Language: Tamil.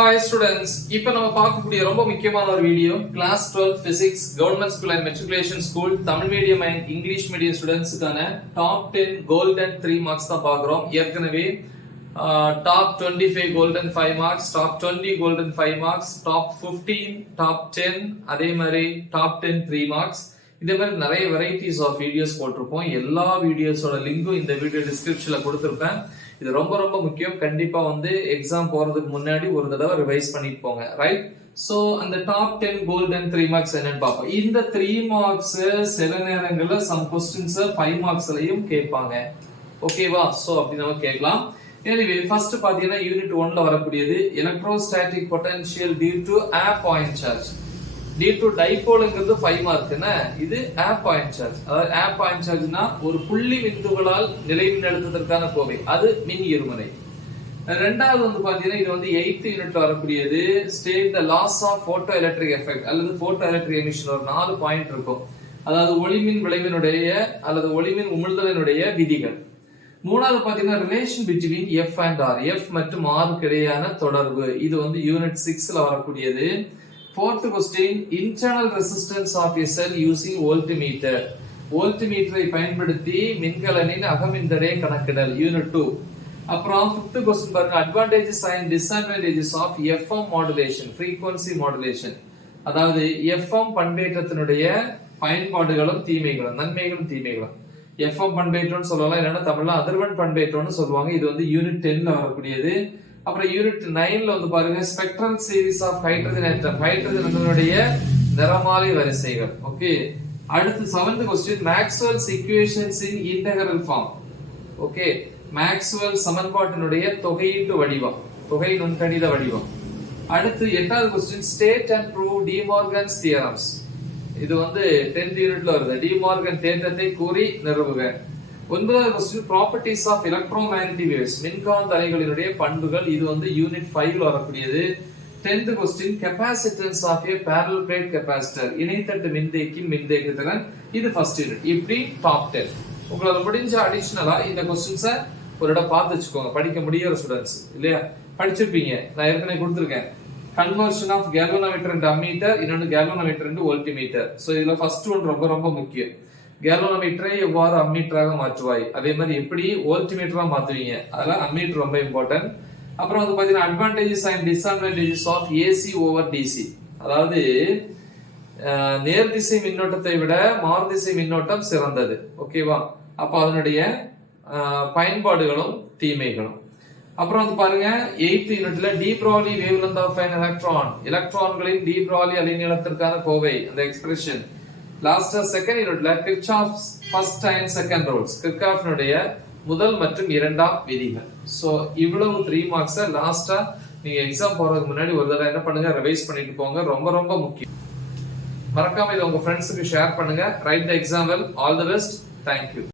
Hi students, இப்போ நம்ம பார்க்கக்கூடிய ரொம்ப முக்கியமான ஒரு video class 12 physics government school and matriculation school Tamil medium and English medium ஸ்டூடெண்ட்ஸ்க்கான டாப் 10 கோல்டன் 3 மார்க்ஸ் தான் பார்க்குறோம். ஏற்கனவே top 25 golden 5 marks, top 20 golden 5 marks, top 15, top 10, அதே மாதிரி டாப் 10 3 மார்க்ஸ், இதே மாதிரி நிறைய வெரைட்டிஸ் ஆஃப் வீடியோஸ் போட்டிருப்போம். எல்லா வீடியோஸோட லிங்கும் இந்த வீடியோ டிஸ்கிரிப்ஷன்ல கொடுத்துருப்பேன். இது ரொம்ப ரொம்ப முக்கியம். கண்டிப்பா எக்ஸாம் போறதுக்கு முன்னாடி ஒரு தடவை ரிவைஸ் பண்ணிட்டு போங்க, ரைட்? சோ அந்த டாப் 10 கோல்டன் 3 மார்க்ஸ் என்னன்னு பார்ப்போம். இந்த 3 மார்க்ஸ் சில நேரங்கள்ல சம் क्वेश्चंस 5 மார்க்ஸ்லயும் கேட்பாங்க. ஓகேவா? சோ அப்படி நம்ம கேட்கலாம். எனிவே ஃபர்ஸ்ட் பாத்தீங்கன்னா யூனிட் 1ல வரக்கூடியது electrostatic potential due to a point charge. Due to டைபோல்ங்கிறது 5 மார்க்னா இது அ பாயிண்ட் சார்ஜ். அதாவது அ பாயிண்ட் சார்ஜ்னா ஒரு புள்ளி பிந்துகளால் நிலை மின்னழுத்தத்திற்கான கோவை, அது மின் இருமுனை. ரெண்டாவது பாத்தீங்கன்னா இது 8th யூனிட்ல வரக்கூடியது state the laws of photoelectric effect அல்லது போட்டோ எலக்ட்ரிக் எமிஷன். ஒரு 4 பாயிண்ட் இருக்கும். அதாவது ஒளிமின் விளைவினுடைய அல்லது ஒளிமின் உமிழ்தலினுடைய விதிகள். மூணாவது பாத்தீங்கன்னா relation between F and R, F மற்றும் ஆருக்கு இடையான தொடர்பு. இது யூனிட் 6ல வரக்கூடியது. Fourth question, internal resistance of a cell using voltmeter. வோல்ட்மீட்டரை பயன்படுத்தி மின்கலனின் அகமின்தடை கணக்கிடல், யூனிட் 2. அப்புறம் 5th question பாருங்க, advantages and disadvantages of FM modulation, frequency modulation. அதாவது FM பண்பேற்றத்தினுடைய பயன்பாடுகளும் தீமைகளும், நன்மைகளும் தீமைகளும். FM பண்பேற்றம்னு சொல்லலாம், இல்லைன்னா தமிழ்ல அதிர்வெண் பண்பேற்றம்னு சொல்லுவாங்க. இது யூனிட் 10ல வரக்கூடியது. அப்புறம் யூனிட் 9ல பாருங்க spectral series of hydrogen atom, hydrogen அணுவினுடைய நிறமாலை வரிசைகள். ஓகே, அடுத்து 7th question Maxwell's equations in integral form. Okay, Maxwell சமன்பாட்டினுடைய தொகையீட்டு வடிவம், தொகை நுண்கணித வடிவம். அடுத்து 8வது question state and prove De Morgan's theorems. இது 10th யூனிட்ல வருது. டி மார்கன் தேற்றத்தை கூறி நிறுவுக. 9வது question properties of electromagnetic waves, மின்காந்த அலைகளினுடைய பண்புகள். இது யூனிட் 5ல வரக்கூடியது. 10th question capacitance of a parallel plate capacitor, இணைத்தட்டு மின்தேக்கியின் மின்தேக்குதிறன். இது ஃபர்ஸ்ட் யூனிட். இப்படி டாப் 10. உங்களால முடிஞ்ச அடிஷனலா இந்த क्वेश्चंस ஒரு இடம் பார்த்து வச்சுக்கோங்க. படிக்க முடியற ஸ்டூடண்ட்ஸ் இல்லையா, படிச்சிருப்பீங்க. நான் ஏற்கனவே கொடுத்திருக்கேன். Conversion of galvanometer into ammeter, இன்னொன்னு கேல்வனோமீட்டர் இன்டு வோல்ட்மீட்டர். சோ இதுல ஃபர்ஸ்ட் ஒன் ரொம்ப ரொம்ப முக்கியம். கேல்வனோமீட்டரை எவ்வாறு அம்மீட்டராக மாற்றுவாய், அதே மாதிரி எப்படி வோல்ட்மீட்டரா மாத்துவீங்க, அதெல்லாம் அம்மீட்டர் ரொம்ப இம்பார்ட்டன்ட். அப்புறம் பாத்தீங்கன்னா advantages and disadvantages of AC over DC. அதாவது நேர்திசை மின்னோட்டத்தை விட மாறுதிசை மின்னோட்டம் சிறந்தது. ஓகேவா? அப்ப அதனுடைய பயன்பாடுகளும் தீமைகளும். அப்புறம் பாருங்க 8th யூனிட்ல de Broglie wavelength of an electron, எலக்ட்ரான்களின் டி ப்ராலி அலைநீளத்திற்கான கோவை, அந்த எக்ஸ்பிரஷன். லாஸ்டா செகண்ட் யூனிட்ல Kirchhoff's first and second rules, கிர்ச்சாஃப்னுடைய முதல் மற்றும் இரண்டாம் விதிகள். சோ இவ்வளவு 3 மார்க்ஸ் லாஸ்டா நீங்க எக்ஸாம் போறதுக்கு முன்னாடி ஒரு தடவை என்ன பண்ணுங்க, ரிவைஸ் பண்ணிட்டு போங்க. ரொம்ப ரொம்ப முக்கியம். மறக்காம இதை உங்க ஃப்ரெண்ட்ஸுக்கு ஷேர் பண்ணுங்க. Right the exam well. All the best. Thank you.